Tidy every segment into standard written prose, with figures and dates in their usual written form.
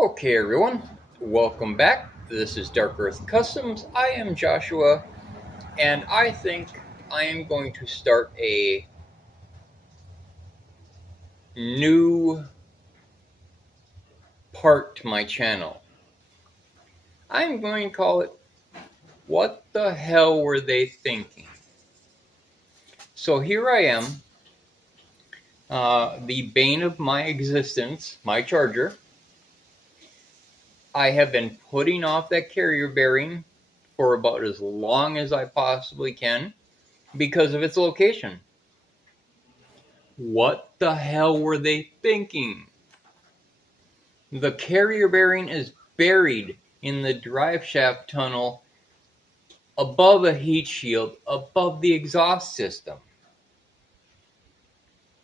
Okay, everyone, welcome back. This is Dark Earth Customs. I am Joshua, and I think I am going to start a new part to my channel. I'm going to call it What the Hell Were They Thinking? So here I am, the bane of my existence, my charger. I have been putting off that carrier bearing for about as long as I possibly can because of its location. What the hell were they thinking? The carrier bearing is buried in the driveshaft tunnel above a heat shield, above the exhaust system.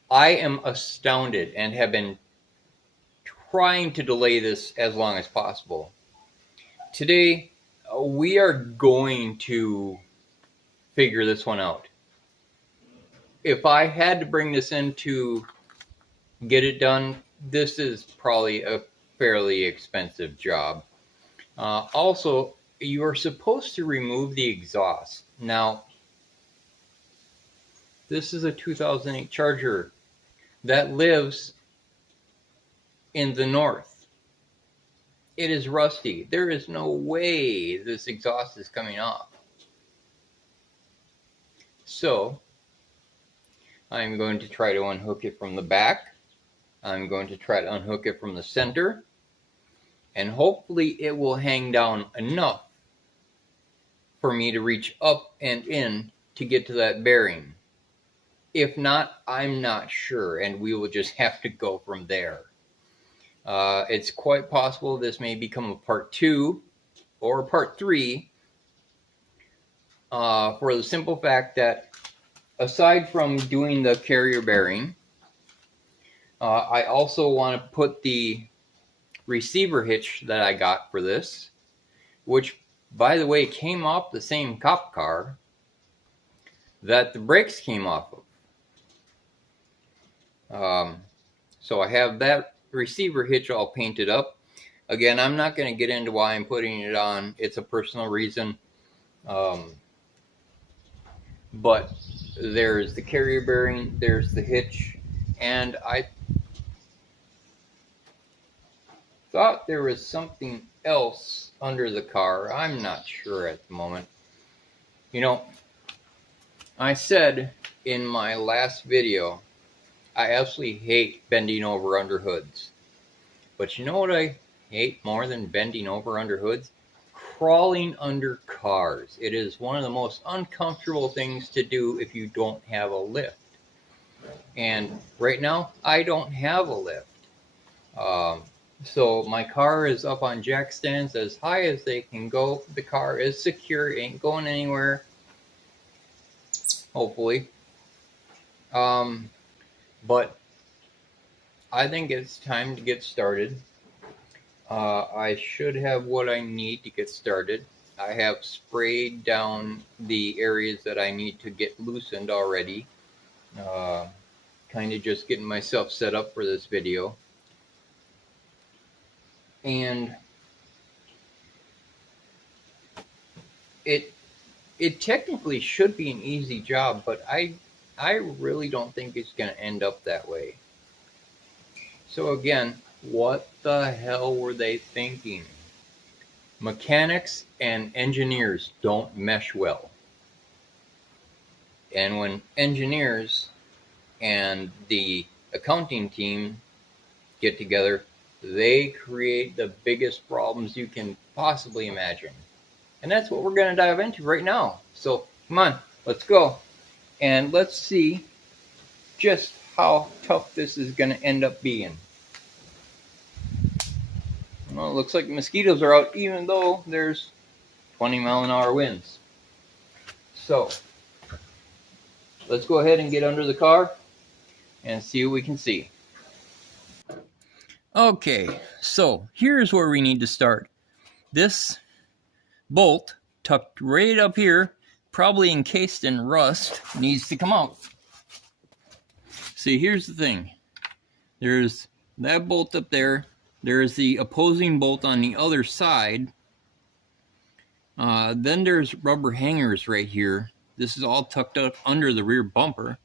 I am astounded and have been trying to delay this as long as possible. Today, we are going to figure this one out. If I had to bring this in to get it done, this is probably a fairly expensive job. Also, you are supposed to remove the exhaust. Now, this is a 2008 Charger that lives in the north. It is rusty. There is no way this exhaust is coming off. So, I'm going to try to unhook it from the back. I'm going to try to unhook it from the center. And hopefully it will hang down enough for me to reach up and in to get to that bearing. If not, I'm not sure, and we will just have to go from there. It's quite possible this may become a part 2 or a part 3 for the simple fact that aside from doing the carrier bearing, I also want to put the receiver hitch that I got for this, which, by the way, came off the same cop car that the brakes came off of. So I have that receiver hitch all painted up. Again, I'm not going to get into why I'm putting it on. It's a personal reason. But there's the carrier bearing, there's the hitch, and I thought there was something else under the car. I'm not sure at the moment. You know, I said in my last video, I absolutely hate bending over under hoods. But you know what I hate more than bending over under hoods? Crawling under cars. It is one of the most uncomfortable things to do if you don't have a lift. And right now, I don't have a lift. So my car is up on jack stands as high as they can go. The car is secure, ain't going anywhere. Hopefully. But I think it's time to get started. I should have what I need to get started. I have sprayed down the areas that I need to get loosened already. Kind of just getting myself set up for this video. And it technically should be an easy job, but I really don't think it's going to end up that way. So again, what the hell were they thinking? Mechanics and engineers don't mesh well. And when engineers and the accounting team get together, they create the biggest problems you can possibly imagine. And that's what we're going to dive into right now. So come on, let's go. And let's see just how tough this is going to end up being. Well, it looks like mosquitoes are out even though there's 20-mile-an-hour winds. So let's go ahead and get under the car and see what we can see. Okay, so here's where we need to start. This bolt tucked right up here, probably encased in rust, needs to come out. See, here's the thing. There's that bolt up there There's the opposing bolt on the other side. Then there's rubber hangers right here. This is all tucked up under the rear bumper.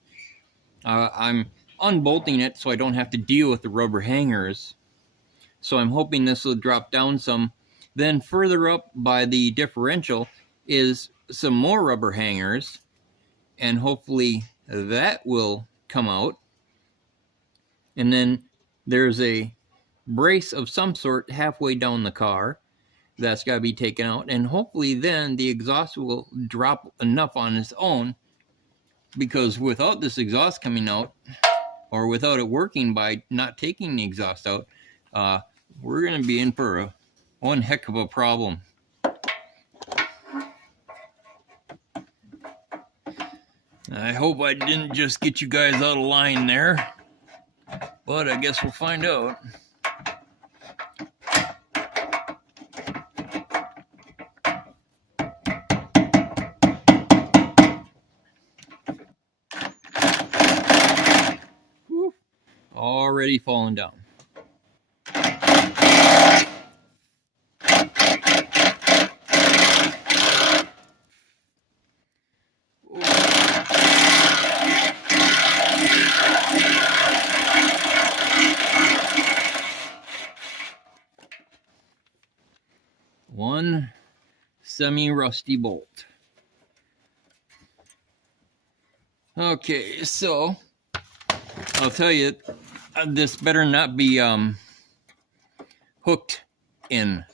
I'm unbolting it so I don't have to deal with the rubber hangers. So I'm hoping this will drop down some. Then further up by the differential is some more rubber hangers, and hopefully that will come out. And then there's a brace of some sort halfway down the car that's got to be taken out, and hopefully then the exhaust will drop enough on its own, because without this exhaust coming out, or without it working by not taking the exhaust out, we're going to be in for one heck of a problem. I hope I didn't just get you guys out of line there, but I guess we'll find out. Whew. Already falling down. One semi-rusty bolt. Okay, so I'll tell you, this better not be hooked in,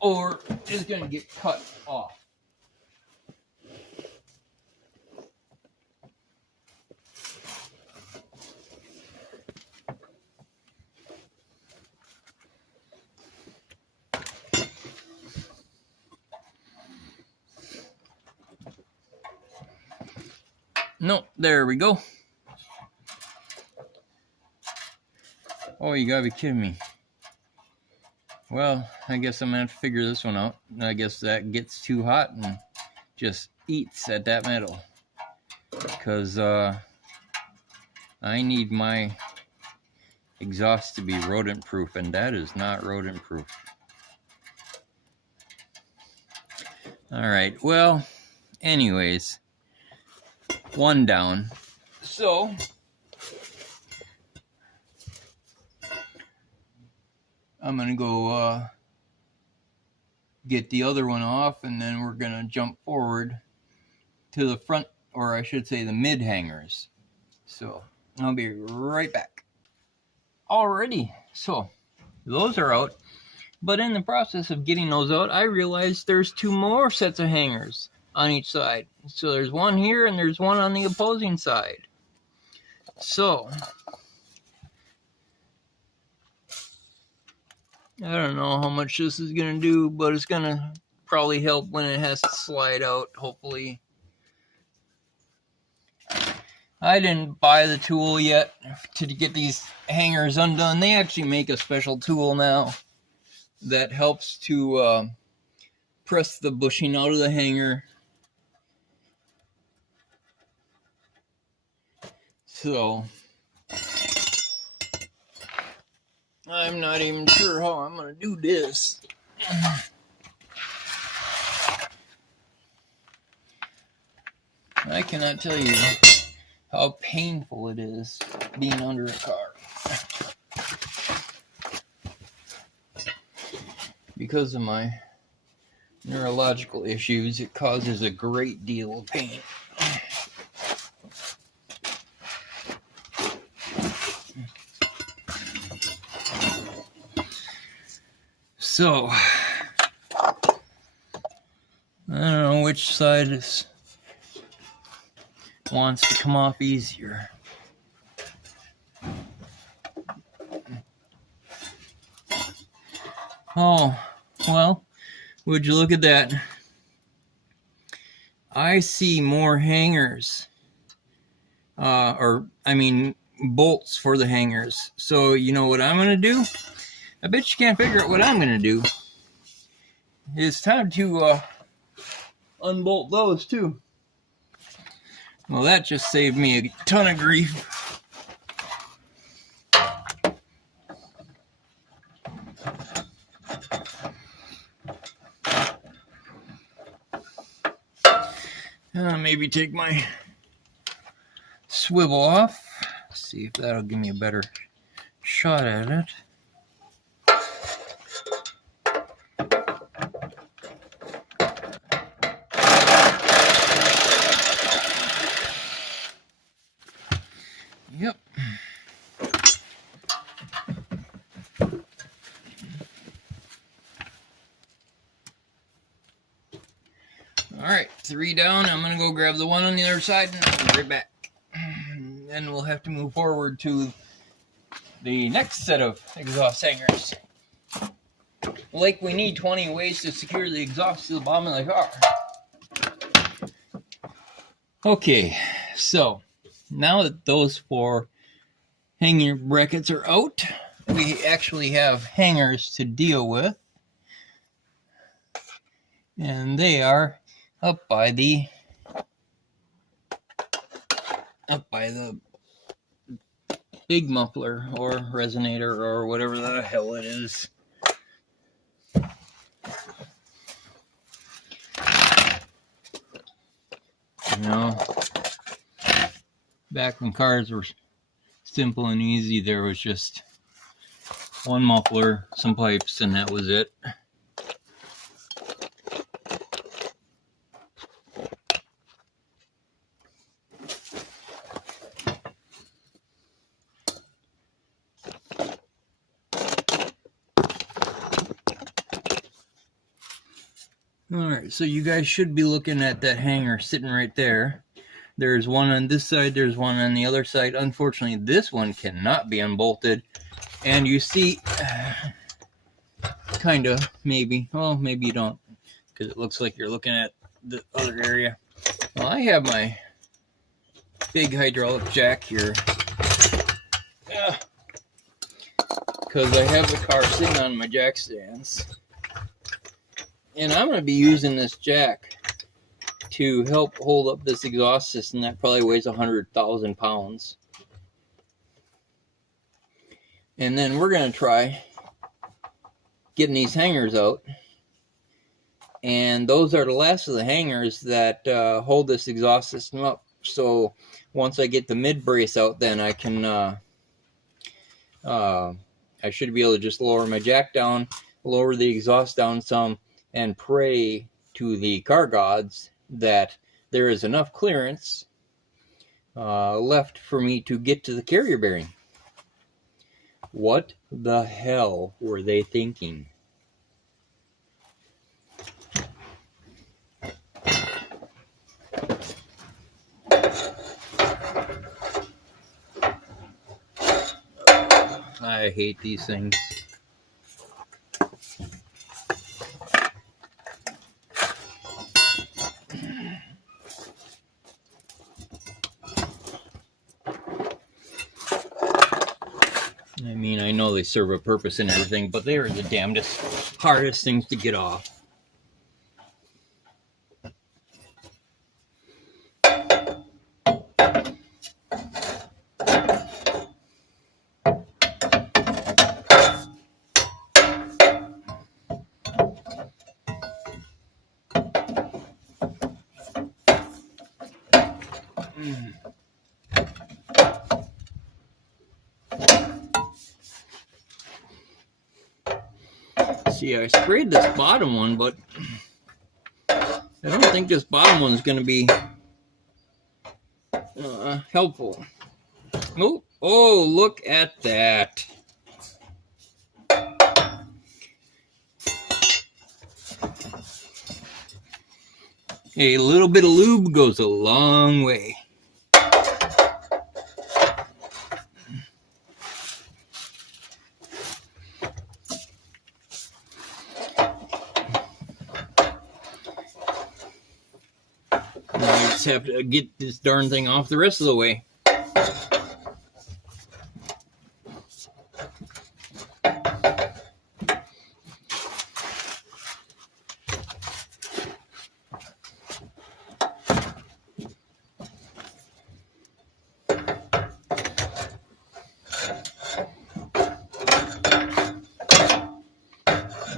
or it's gonna get cut off. No, there we go. Oh, you gotta be kidding me. Well, I guess I'm gonna have to figure this one out. I guess that gets too hot and just eats at that metal. Because I need my exhaust to be rodent proof, and that is not rodent proof. Alright, well, anyways, one down. So I'm gonna go get the other one off, and then we're gonna jump forward to the front, or I should say the mid hangers. So I'll be right back. Alrighty, so those are out, but in the process of getting those out, I realized there's two more sets of hangers on each side. So there's one here and there's one on the opposing side. So I don't know how much this is gonna do, but it's gonna probably help when it has to slide out, hopefully. I didn't buy the tool yet to get these hangers undone. They actually make a special tool now that helps to press the bushing out of the hanger. So I'm not even sure how I'm going to do this. I cannot tell you how painful it is being under a car. Because of my neurological issues, it causes a great deal of pain. So, I don't know which side wants to come off easier. Oh, well, would you look at that? I see more hangers, bolts for the hangers. So, you know what I'm going to do? I bet you can't figure out what I'm going to do. It's time to unbolt those too. Well, that just saved me a ton of grief. Maybe take my swivel off. See if that'll give me a better shot at it. Yep. Alright, 3 down. I'm going to go grab the one on the other side and I'll be right back. Then we'll have to move forward to the next set of exhaust hangers. Like we need 20 ways to secure the exhaust to the bottom of the car. Okay, so now that those 4 hanger brackets are out, we actually have hangers to deal with. And they are up by the big muffler or resonator or whatever the hell it is. You know, back when cars were simple and easy, there was just one muffler, some pipes, and that was it. Alright, so you guys should be looking at that hanger sitting right there. There's one on this side, there's one on the other side. Unfortunately, this one cannot be unbolted. And you see, kind of, maybe. Well, maybe you don't, because it looks like you're looking at the other area. Well, I have my big hydraulic jack here. Because I have the car sitting on my jack stands. And I'm going to be using this jack to help hold up this exhaust system that probably weighs 100,000 pounds. And then we're going to try getting these hangers out. And those are the last of the hangers that hold this exhaust system up. So once I get the mid brace out, then I can, I should be able to just lower my jack down, lower the exhaust down some, and pray to the car gods that there is enough clearance left for me to get to the carrier bearing. What the hell were they thinking? I hate these things. I mean, I know they serve a purpose and everything, but they are the damnedest, hardest things to get off. See, I sprayed this bottom one, but I don't think this bottom one's going to be helpful. Oh, look at that. A little bit of lube goes a long way. Have to get this darn thing off the rest of the way.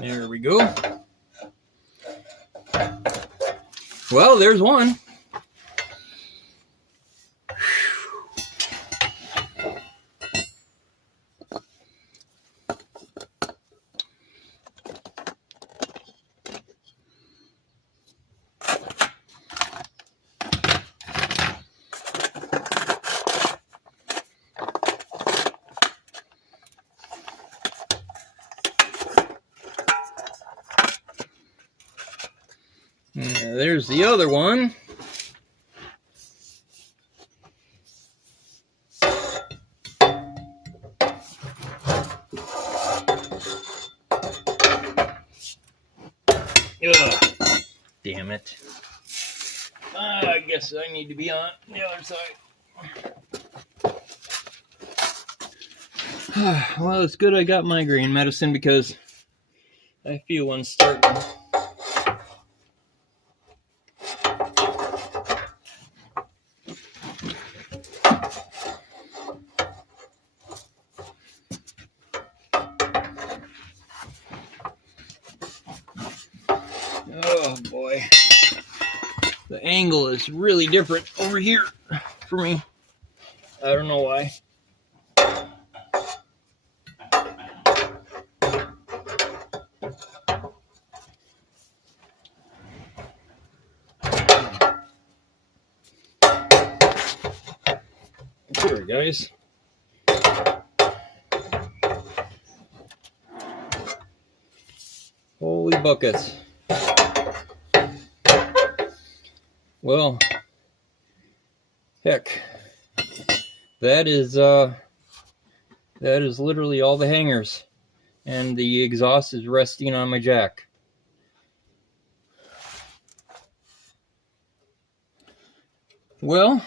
There we go. Well, there's one. There's the other one. Ugh, damn it. I guess I need to be on the other side. Well, it's good I got migraine medicine because I feel one starting. Oh boy. The angle is really different over here for me. I don't know why. There, guys. Holy buckets. Well, heck, that is literally all the hangers, and the exhaust is resting on my jack. Well,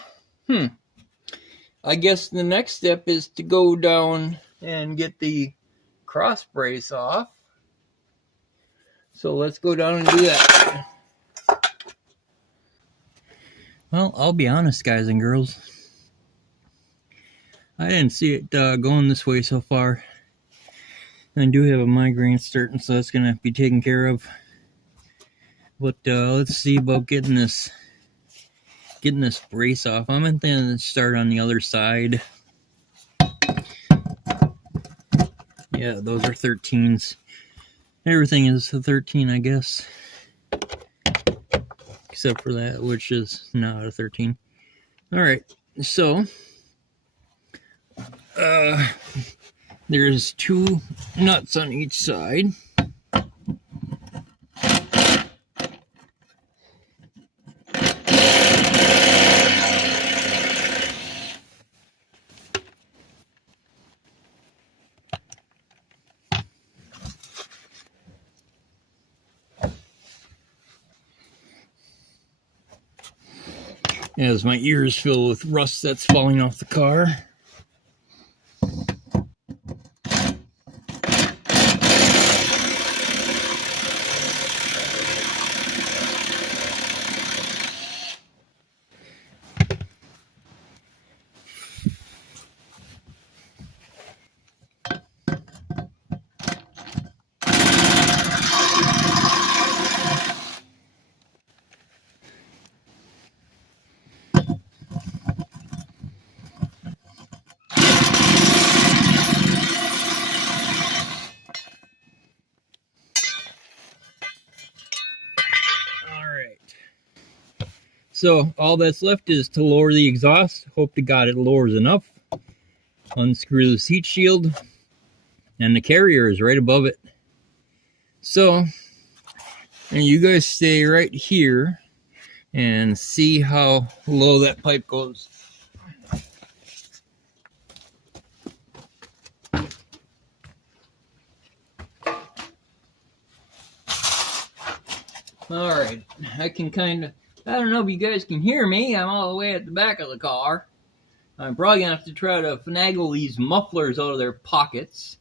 I guess the next step is to go down and get the cross brace off. So let's go down and do that. Well, I'll be honest, guys and girls. I didn't see it going this way so far. I do have a migraine starting, so that's going to be taken care of. But let's see about getting this brace off. I'm going to start on the other side. Yeah, those are 13s. Everything is a 13, I guess. Except for that, which is not a 13. Alright, so there's 2 nuts on each side. As my ears fill with rust that's falling off the car. So all that's left is to lower the exhaust. Hope to God it lowers enough. Unscrew the seat shield. And the carrier is right above it. So, and you guys stay right here and see how low that pipe goes. Alright, I can I don't know if you guys can hear me. I'm all the way at the back of the car. I'm probably going to have to try to finagle these mufflers out of their pockets.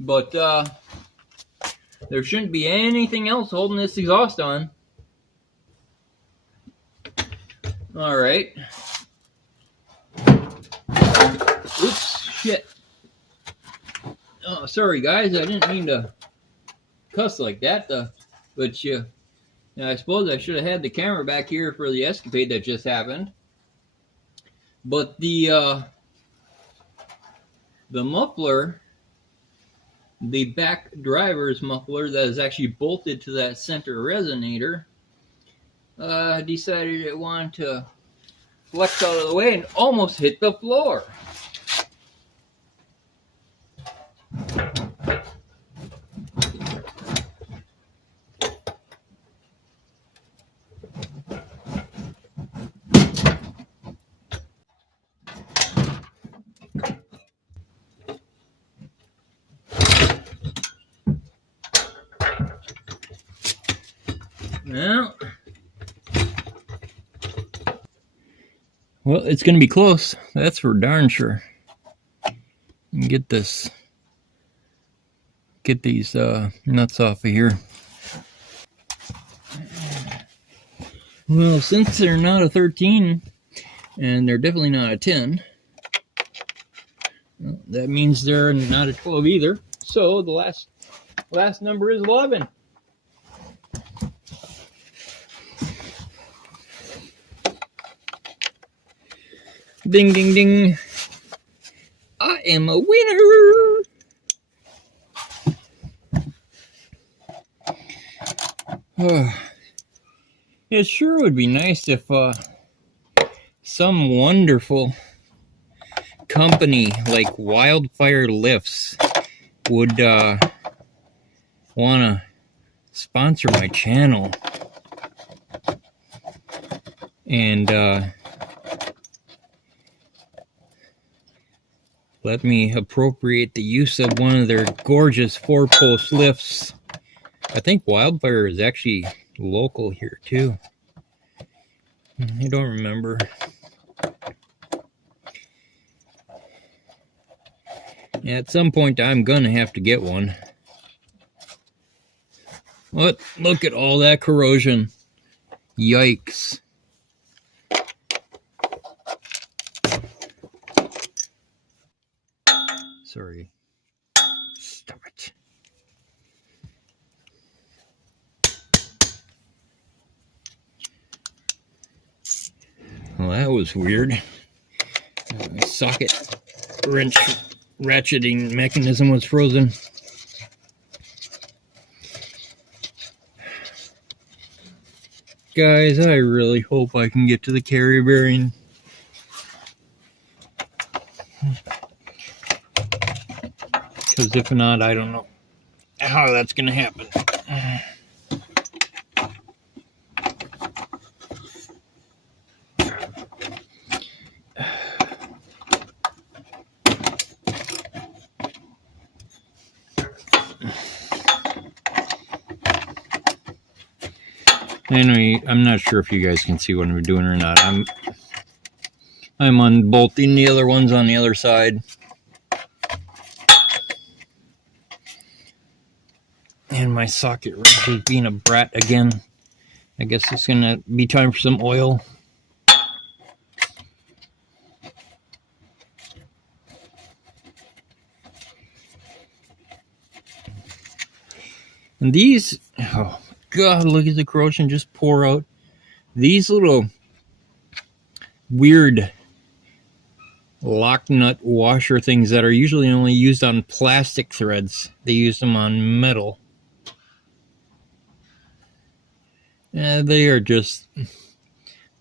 But there shouldn't be anything else holding this exhaust on. Alright. Oops, shit. Oh, sorry guys, I didn't mean to cuss like that. But I suppose I should have had the camera back here for the escapade that just happened. But the muffler, the back driver's muffler that is actually bolted to that center resonator, decided it wanted to flex out of the way and almost hit the floor. Well, it's going to be close. That's for darn sure. Get these nuts off of here. Well, since they're not a 13, and they're definitely not a 10, well, that means they're not a 12 either. So the last number is 11. Ding, ding, ding. I am a winner. It sure would be nice if some wonderful company like Wildfire Lifts would want to sponsor my channel and let me appropriate the use of one of their gorgeous 4-post lifts. I think Wildfire is actually local here too. I don't remember. At some point I'm gonna have to get one. Look at all that corrosion. Yikes. Sorry. Stop it. Well, that was weird. My socket wrench ratcheting mechanism was frozen. Guys, I really hope I can get to the carrier bearing. Because if not, I don't know how that's going to happen. Anyway, I'm not sure if you guys can see what I'm doing or not. I'm unbolting the other ones on the other side. And my socket wrench is being a brat again. I guess it's gonna be time for some oil. And these, oh God, look at the corrosion just pour out. These little weird lock nut washer things that are usually only used on plastic threads, they use them on metal. They are just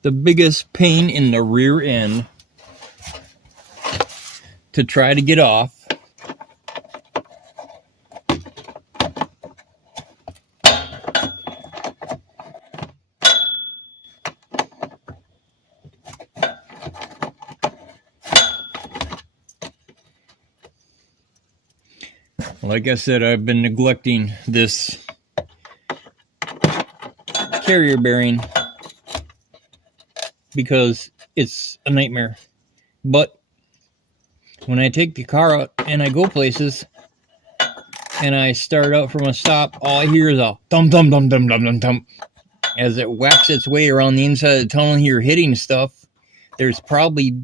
the biggest pain in the rear end to try to get off. Like I said, I've been neglecting this carrier bearing because it's a nightmare. But when I take the car out and I go places and I start out from a stop, all I hear is a thump, thump, thump, thump, thump, thump, thump. As it whaps its way around the inside of the tunnel, you're hitting stuff. There's probably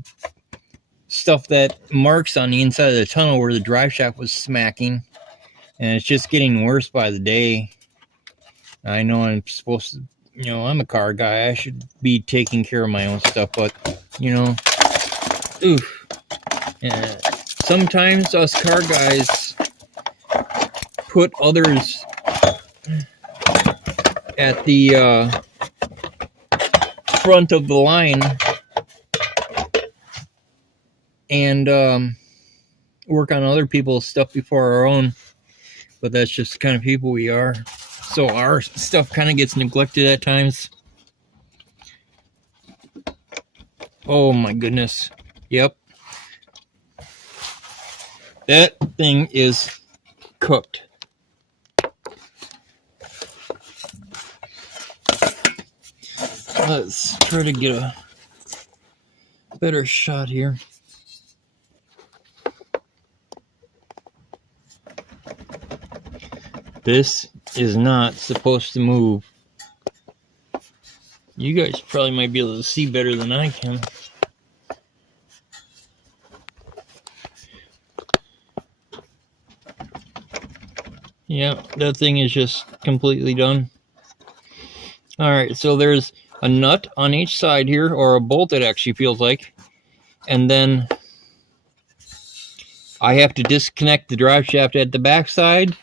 stuff that marks on the inside of the tunnel where the drive shaft was smacking. And it's just getting worse by the day. I know I'm supposed to, I'm a car guy. I should be taking care of my own stuff, but, oof. Sometimes us car guys put others at the front of the line and work on other people's stuff before our own. But that's just the kind of people we are. So our stuff kind of gets neglected at times. Oh my goodness. Yep. That thing is cooked. Let's try to get a better shot here. This is not supposed to move. You guys probably might be able to see better than I can. Yeah, that thing is just completely done. Alright, so there's a nut on each side here, or a bolt it actually feels like. And then I have to disconnect the drive shaft at the back side.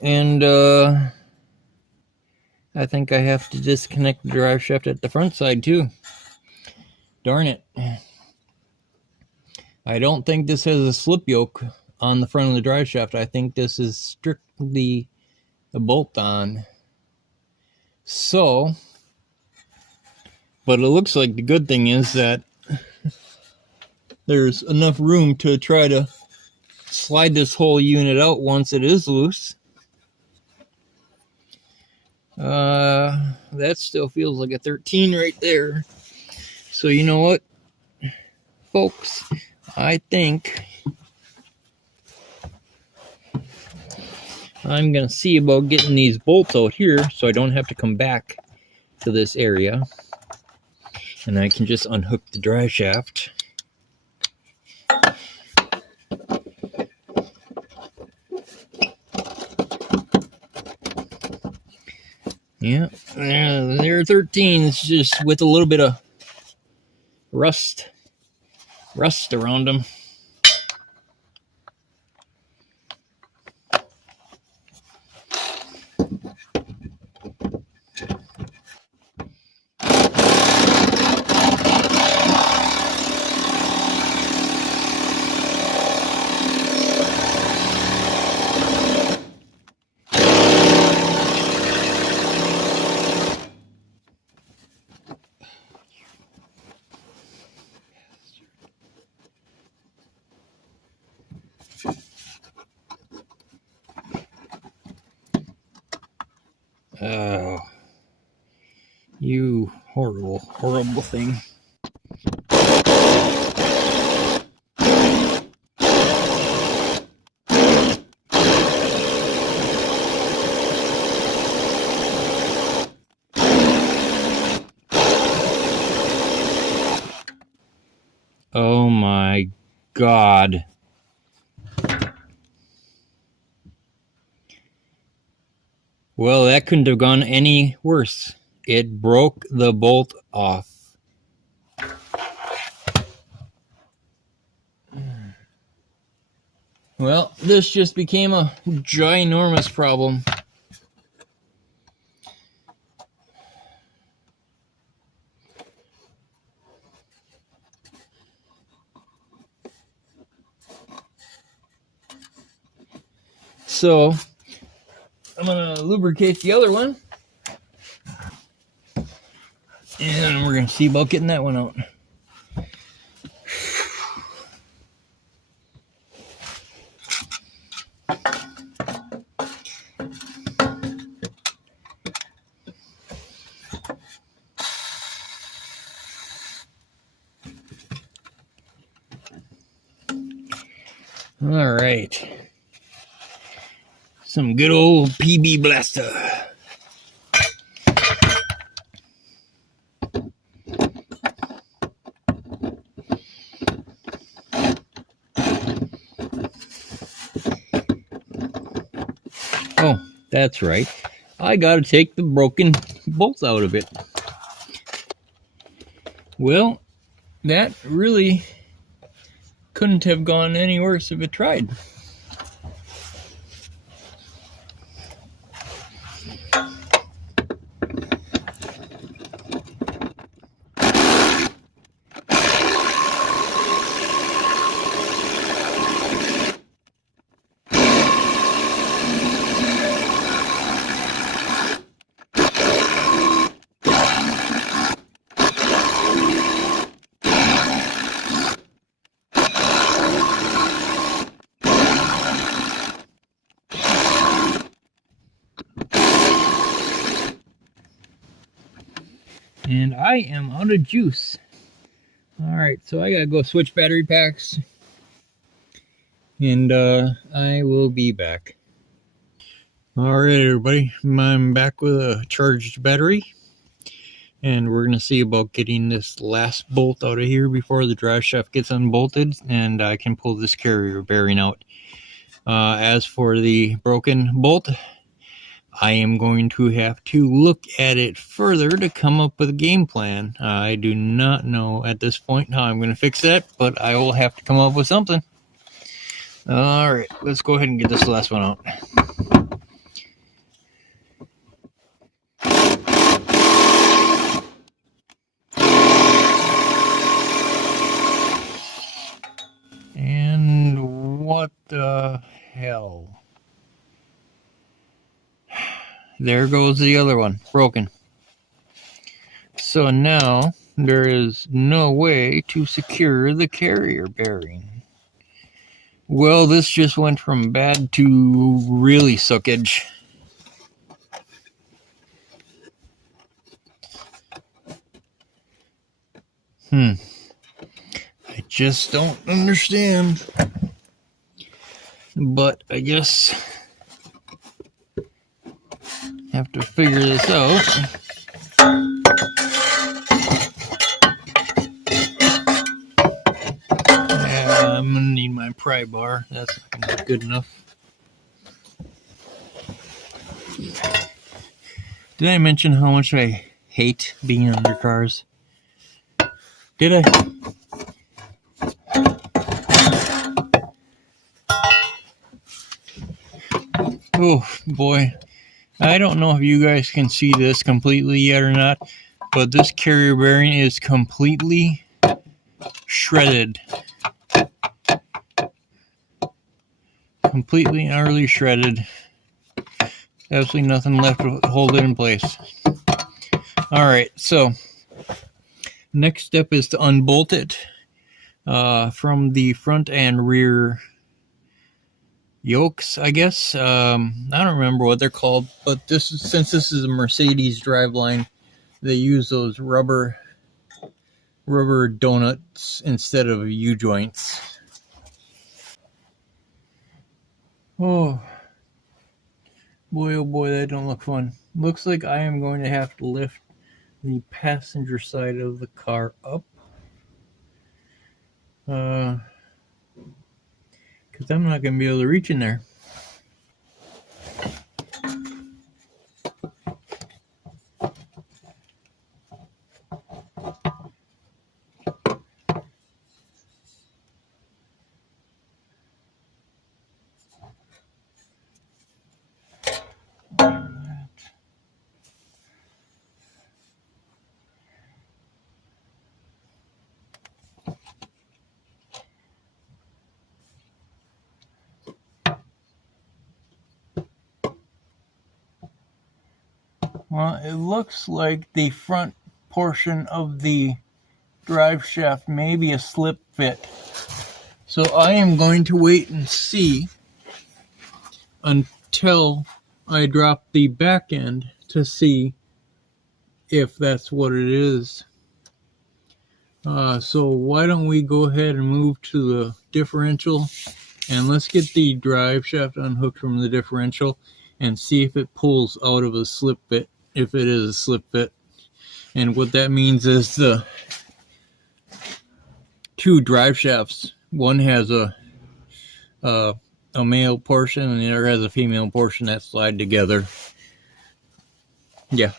And I think I have to disconnect the drive shaft at the front side too. Darn it. I don't think this has a slip yoke on the front of the drive shaft. I think this is strictly a bolt on. So, but it looks like the good thing is that there's enough room to try to slide this whole unit out once it is loose. That still feels like a 13 right there. So you know what, folks? I think I'm going to see about getting these bolts out here so I don't have to come back to this area. And I can just unhook the drive shaft. Yeah, there are 13. It's just with a little bit of rust around them. Oh, you horrible, horrible thing. Oh my God. Well, that couldn't have gone any worse. It broke the bolt off. Well, this just became a ginormous problem. So, I'm going to lubricate the other one. And we're going to see about getting that one out. All right. Some good old PB blaster. Oh, that's right. I gotta take the broken bolts out of it. Well, that really couldn't have gone any worse if it tried. and I am out of juice. Alright, so I gotta go switch battery packs, and I will be back. Alright everybody, I'm back with a charged battery, and we're gonna see about getting this last bolt out of here before the drive shaft gets unbolted and I can pull this carrier bearing out. As for the broken bolt, I am going to have to look at it further to come up with a game plan. I do not know at this point how I'm going to fix that, but I will have to come up with something. Alright, let's go ahead and get this last one out. And what the hell? There goes the other one, broken. So now there is no way to secure the carrier bearing. Well, this just went from bad to really suckage. I just don't understand. But I guess have to figure this out. I'm gonna need my pry bar. That's not good enough. Did I mention how much I hate being under cars? Did I? Oh boy. I don't know if you guys can see this completely yet or not, but this carrier bearing is completely shredded. Completely and utterly shredded. Absolutely nothing left to hold it in place. Alright, so next step is to unbolt it from the front and rear yokes, I guess. I don't remember what they're called, but since this is a Mercedes driveline, they use those rubber donuts instead of U-joints. Oh boy, that don't look fun. Looks like I am going to have to lift the passenger side of the car up. Because I'm not going to be able to reach in there. Well, it looks like the front portion of the drive shaft may be a slip fit. So I am going to wait and see until I drop the back end to see if that's what it is. So why don't we go ahead and move to the differential, and let's get the drive shaft unhooked from the differential and see if it pulls out of a slip fit, if it is a slip fit. And what that means is the two drive shafts, one has a male portion and the other has a female portion that slide together. Yeah,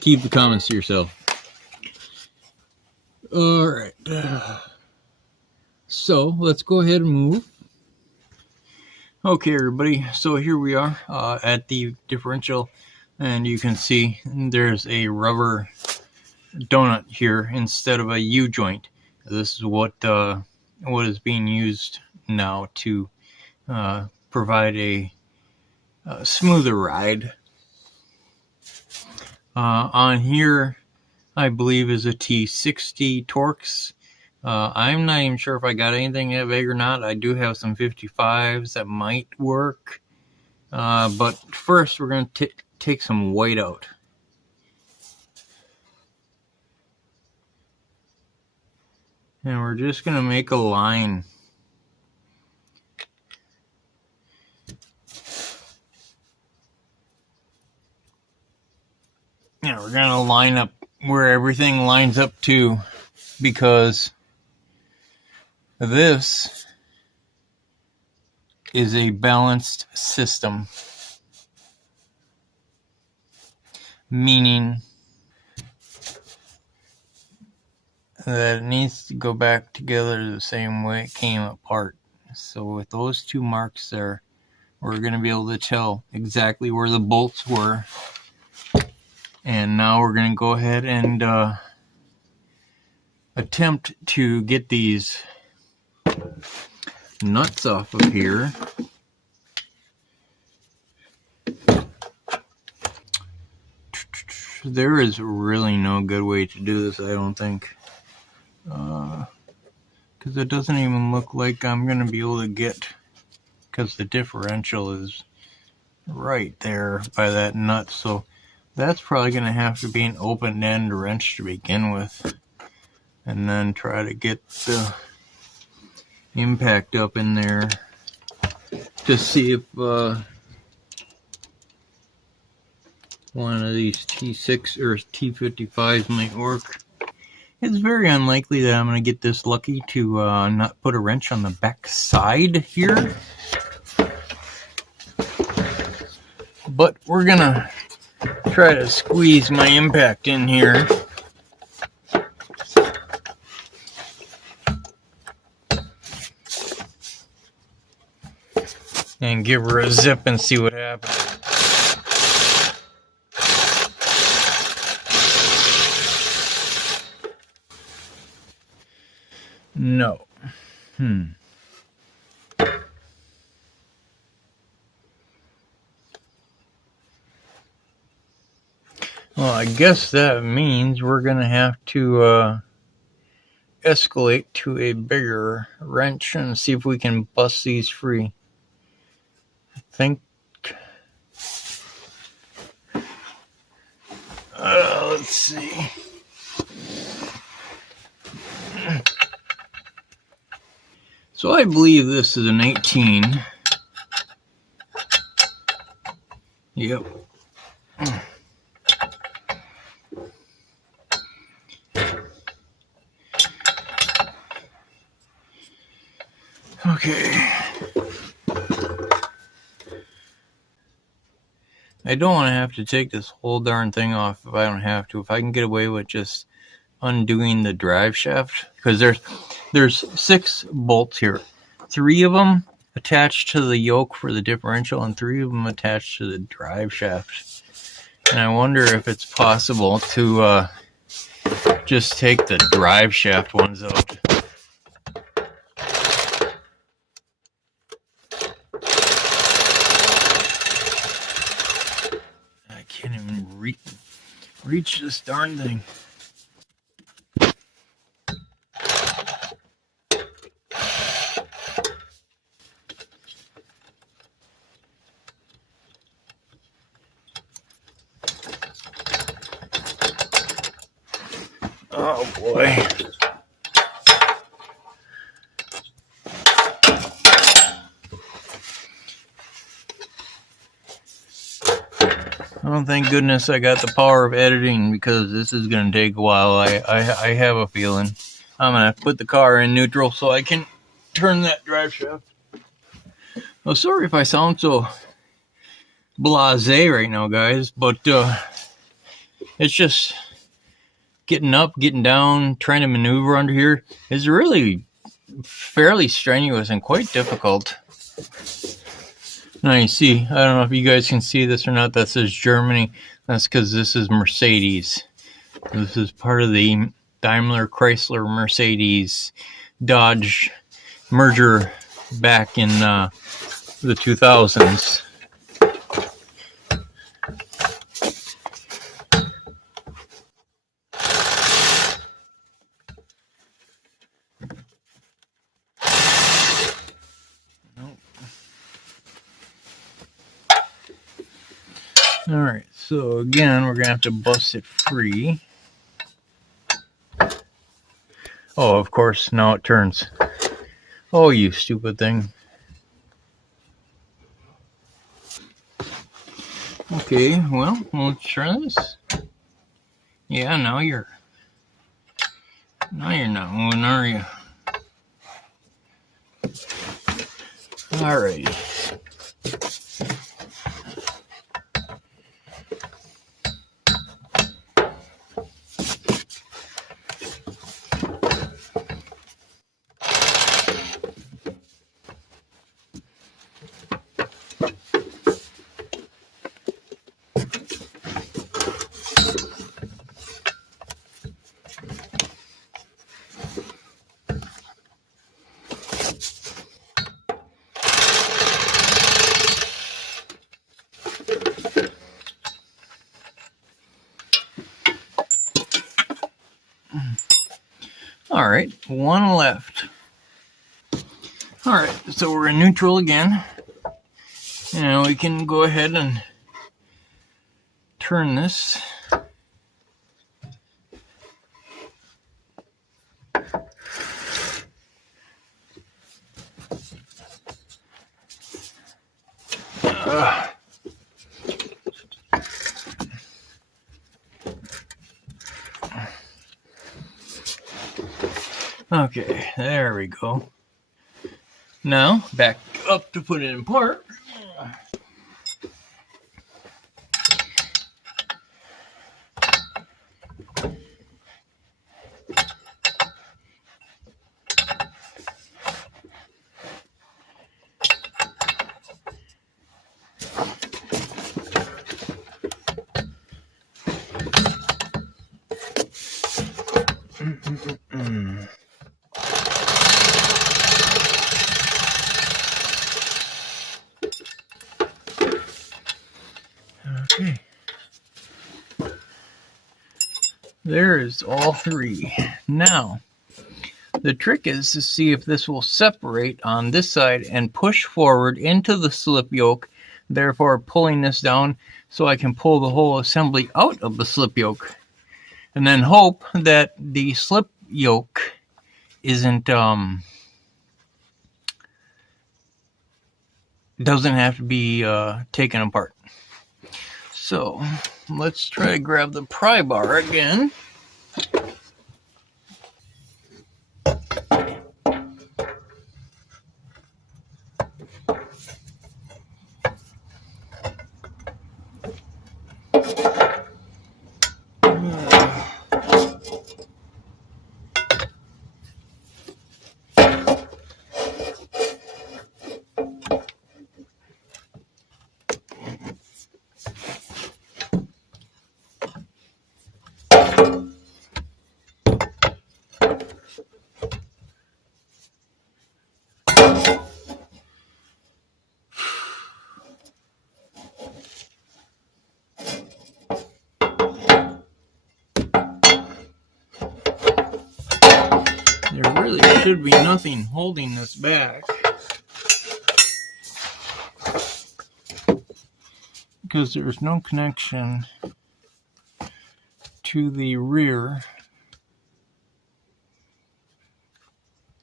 keep the comments to yourself. Alright, so let's go ahead and move. Okay everybody, so here we are at the differential, and you can see there's a rubber donut here instead of a U-joint. This is what is being used now to provide a smoother ride. On here, I believe, is a T60 Torx. I'm not even sure if I got anything that big or not. I do have some 55s that might work. But first, we're going to take some weight out. And we're just going to make a line. Yeah, we're going to line up where everything lines up to, because this is a balanced system, meaning that it needs to go back together the same way it came apart. So with those two marks there, we're going to be able to tell exactly where the bolts were. And now we're going to go ahead and attempt to get these nuts off of here. There is really no good way to do this, I don't think. Because it doesn't even look like I'm going to be able to get, because the differential is right there by that nut. So that's probably going to have to be an open end wrench to begin with. And then try to get the impact up in there to see if one of these T6 or T55s might work. It's very unlikely that I'm going to get this lucky to not put a wrench on the back side here. But we're going to try to squeeze my impact in here. And give her a zip and see what happens. No. Well, I guess that means we're going to have to escalate to a bigger wrench and see if we can bust these free. I think... let's see. So I believe this is an 18. Yep. Okay. I don't want to have to take this whole darn thing off if I don't have to. If I can get away with just undoing the drive shaft, because there's 6 bolts here. 3 of them attached to the yoke for the differential, and 3 of them attached to the drive shaft. And I wonder if it's possible to just take the drive shaft ones out. I can't even reach this darn thing. Oh boy. Oh, thank goodness I got the power of editing, because this is going to take a while. I have a feeling. I'm going to put the car in neutral so I can turn that drive shaft. Oh, sorry if I sound so blasé right now, guys, but it's just getting up, getting down, trying to maneuver under here is really fairly strenuous and quite difficult. Now you see, I don't know if you guys can see this or not, that says Germany. That's because this is Mercedes. This is part of the Daimler, Chrysler, Mercedes, Dodge merger back in the 2000s. Alright, so again, we're going to have to bust it free. Oh, of course, now it turns. Oh, you stupid thing. Okay, well, let's try this. Yeah, now you're not moving, are you? Alright. Alright, one left. Alright, so we're in neutral again. Now we can go ahead and turn this. Okay, there we go. Now, back up to put it in park. Okay. There's all three. Now, the trick is to see if this will separate on this side and push forward into the slip yoke, therefore pulling this down so I can pull the whole assembly out of the slip yoke. And then hope that the slip yoke isn't doesn't have to be taken apart. So let's try to grab the pry bar again. There really should be nothing holding this back, because there's no connection to the rear,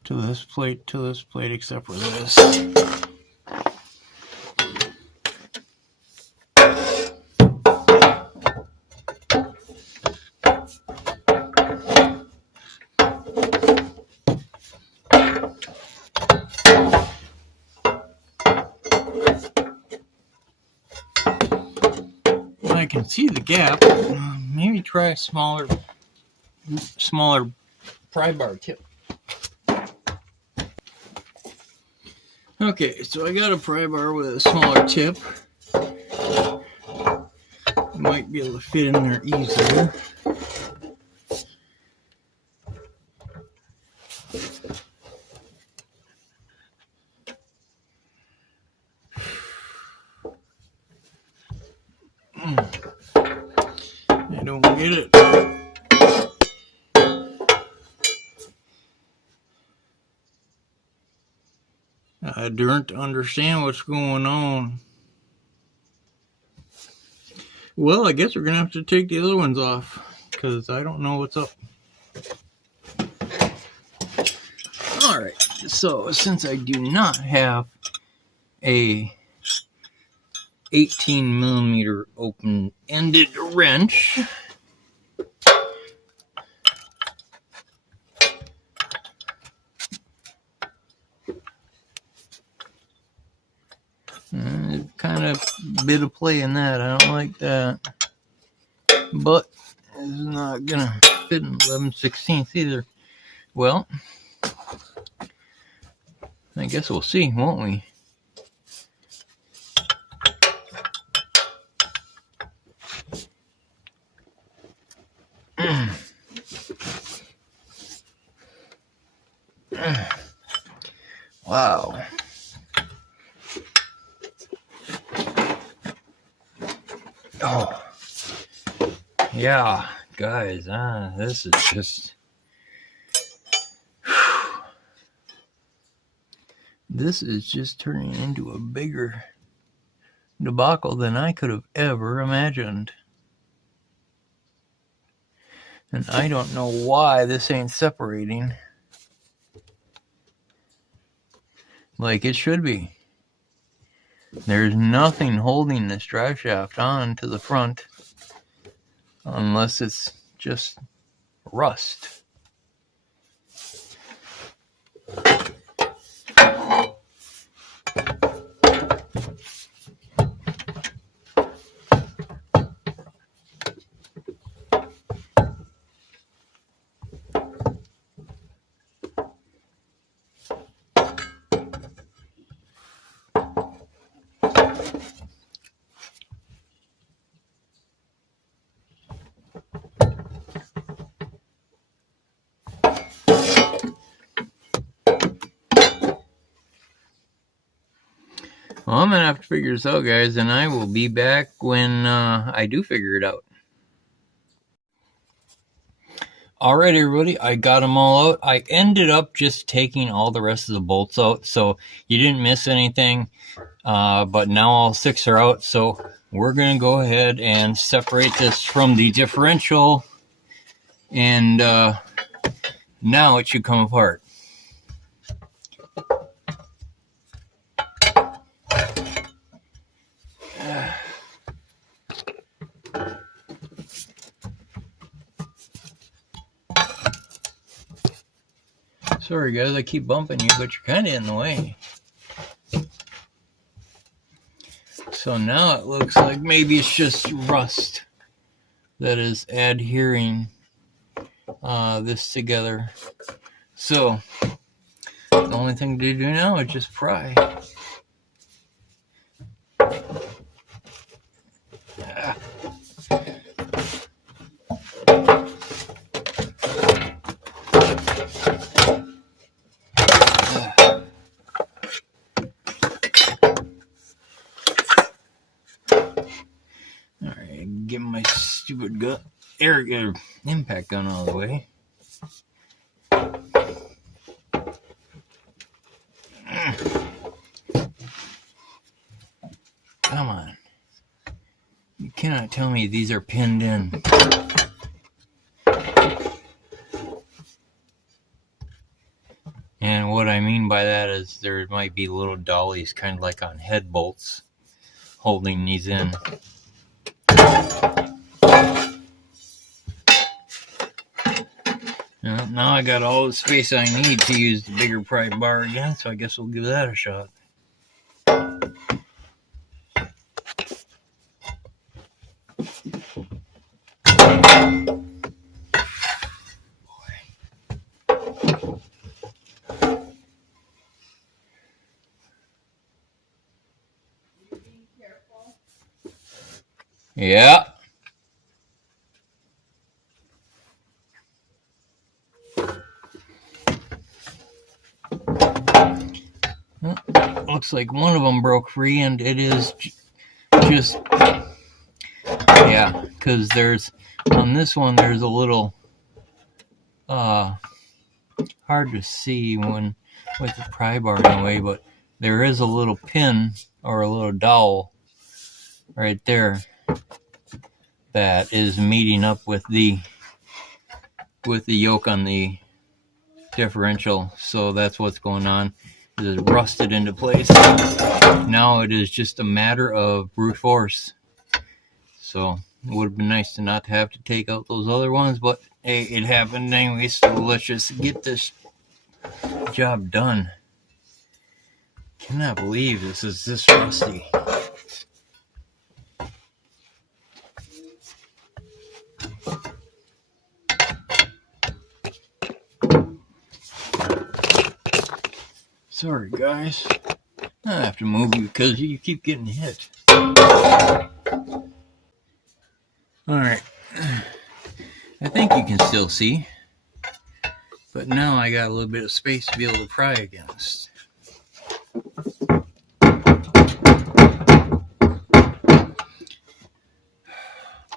to this plate, except for this. I can see the gap. Maybe try a smaller pry bar tip. Okay, so I got a pry bar with a smaller tip. Might be able to fit in there easier. I don't get it. I don't understand what's going on. Well, I guess we're going to have to take the other ones off, because I don't know what's up. So since I do not have a 18 millimeter open-ended wrench, kind of bit of play in that. I don't like that, but it's not gonna fit in 11/16 either. Well, I guess we'll see, won't we? Wow. Oh, yeah, guys, this is just... This is just turning into a bigger debacle than I could have ever imagined. And I don't know why this ain't separating like it should be. There's nothing holding this drive shaft on to the front unless it's just rust. Well, I'm going to have to figure this out, guys, and I will be back when I do figure it out. Alright, everybody, I got them all out. I ended up just taking all the rest of the bolts out, so you didn't miss anything, but now all 6 are out, so we're going to go ahead and separate this from the differential, and now it should come apart. Sorry guys, I keep bumping you, but you're kind of in the way. So now it looks like maybe it's just rust that is adhering this together. So the only thing to do now is just pry. Get my stupid air impact gun out of the way. Come on. You cannot tell me these are pinned in. And what I mean by that is there might be little dollies, kind of like on head bolts, holding these in. Now I got all the space I need to use the bigger pry bar again, so I guess we'll give that a shot. Yeah. Well, looks like one of them broke free, and it is just, yeah, because there's, on this one, there's a little, hard to see when, with the pry bar in the way, but there is a little pin, or a little dowel, right there, that is meeting up with the yoke on the differential, so that's what's going on. It is rusted into place. Now it is just a matter of brute force. So it would have been nice to not have to take out those other ones, but hey, it happened anyway, so let's just get this job done. Cannot believe this is this rusty. Sorry guys, I have to move you because you keep getting hit. Alright, I think you can still see, but now I got a little bit of space to be able to pry against.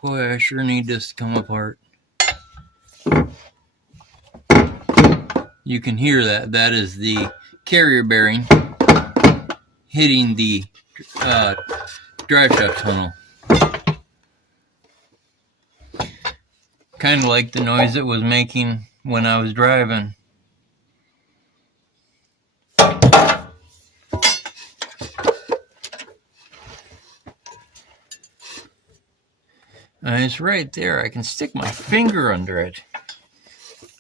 Boy, I sure need this to come apart. You can hear that. That is the carrier bearing hitting the driveshaft tunnel. Kind of like the noise it was making when I was driving. It's right there. I can stick my finger under it.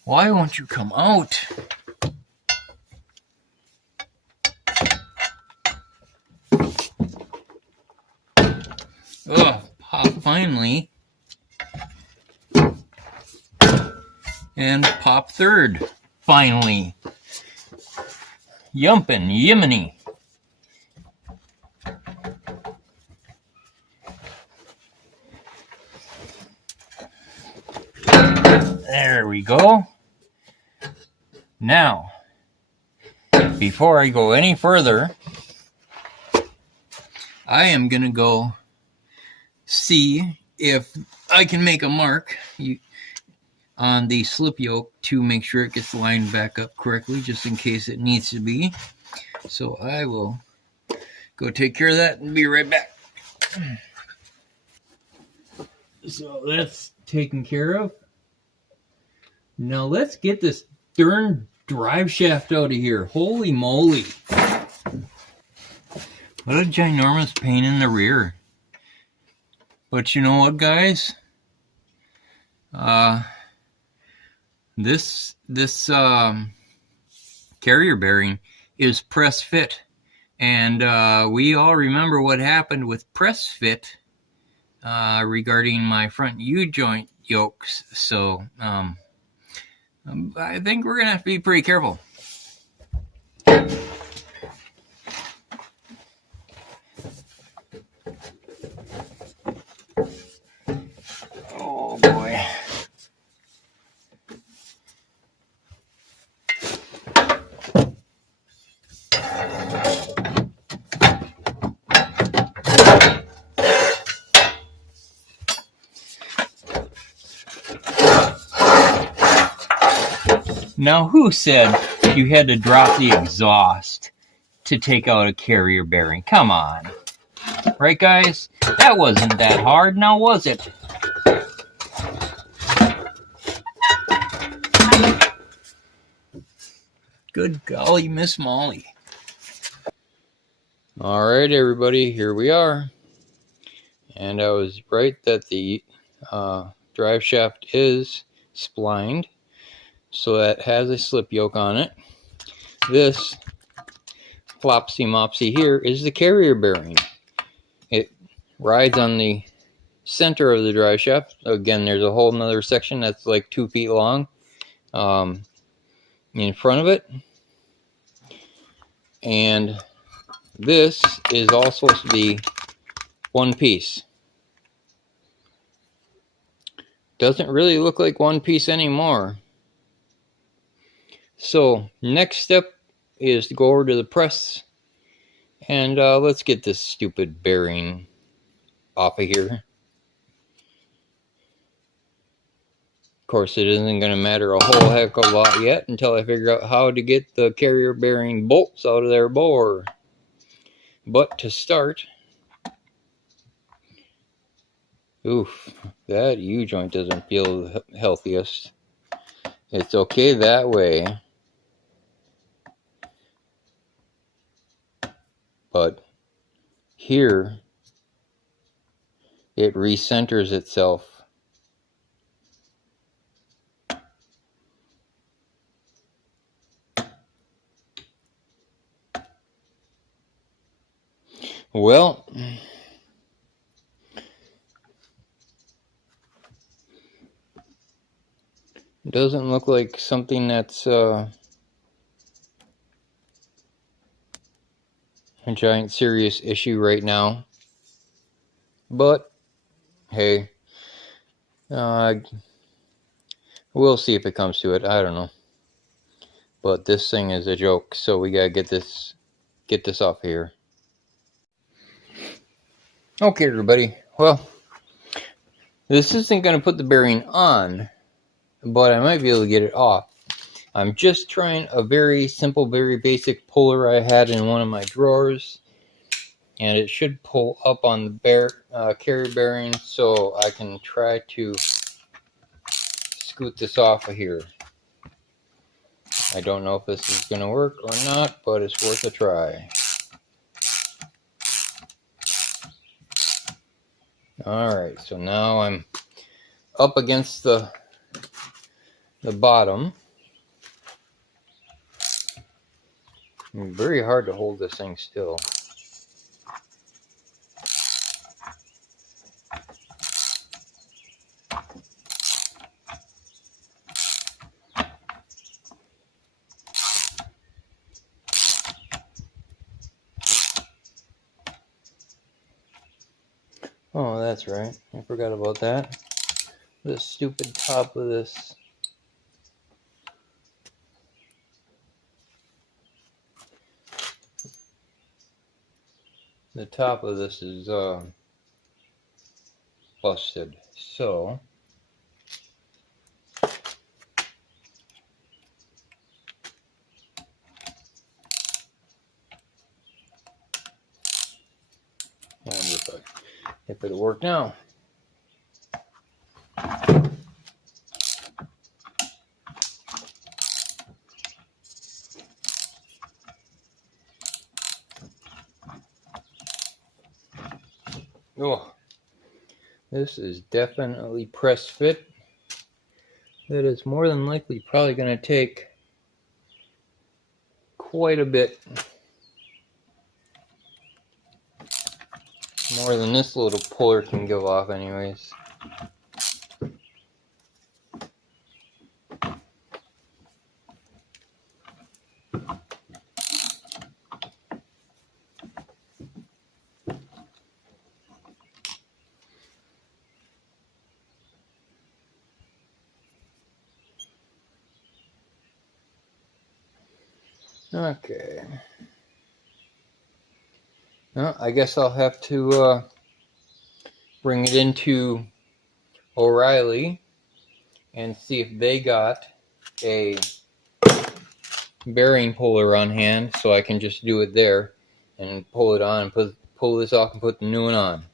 Why won't you come out? Ugh, pop finally. And pop third, finally. Yumpin', Yiminy. There we go. Now, before I go any further, I am going to go see if I can make a mark on the slip yoke to make sure it gets lined back up correctly, just in case it needs to be. So I will go take care of that and be right back. So that's taken care of. Now let's get this darn drive shaft out of here. Holy moly. What a ginormous pain in the rear. But you know what, guys? This carrier bearing is press fit. And we all remember what happened with press fit regarding my front U-joint yokes. So I think we're going to have to be pretty careful. Oh boy. Now, who said you had to drop the exhaust to take out a carrier bearing? Come on. Right, guys? That wasn't that hard, now was it? Good golly, Miss Molly. Alright, everybody, here we are. And I was right that the drive shaft is splined. So that has a slip yoke on it. This flopsy mopsy here is the carrier bearing. It rides on the center of the drive shaft. Again, there's a whole nother section that's like 2 feet long in front of it. And this is all supposed to be one piece. Doesn't really look like one piece anymore. So next step is to go over to the press and let's get this stupid bearing off of here. Of course, it isn't going to matter a whole heck of a lot yet until I figure out how to get the carrier bearing bolts out of their bore. But to start, oof, that U-joint doesn't feel the healthiest. It's okay that way. but here it recenters itself. Well, it doesn't look like something that's a giant serious issue right now. But hey, we'll see if it comes to it. I don't know. But this thing is a joke, so we gotta get this off here. Okay, everybody. Well, this isn't gonna put the bearing on, but I might be able to get it off. I'm just trying a very simple, very basic puller I had in one of my drawers, and it should pull up on the carry bearing, so I can try to scoot this off of here. I don't know if this is going to work or not, but it's worth a try. Alright, so now I'm up against the bottom. It's very hard to hold this thing still. Oh, that's right. I forgot about that. The stupid top of this. The top of this is busted. So I wonder if it'll work now. Oh, this is definitely press fit. That is more than likely probably going to take quite a bit more than this little puller can give off anyways. Okay. Well, I guess I'll have to bring it into O'Reilly and see if they got a bearing puller on hand, so I can just do it there and pull it on and pull this off and put the new one on.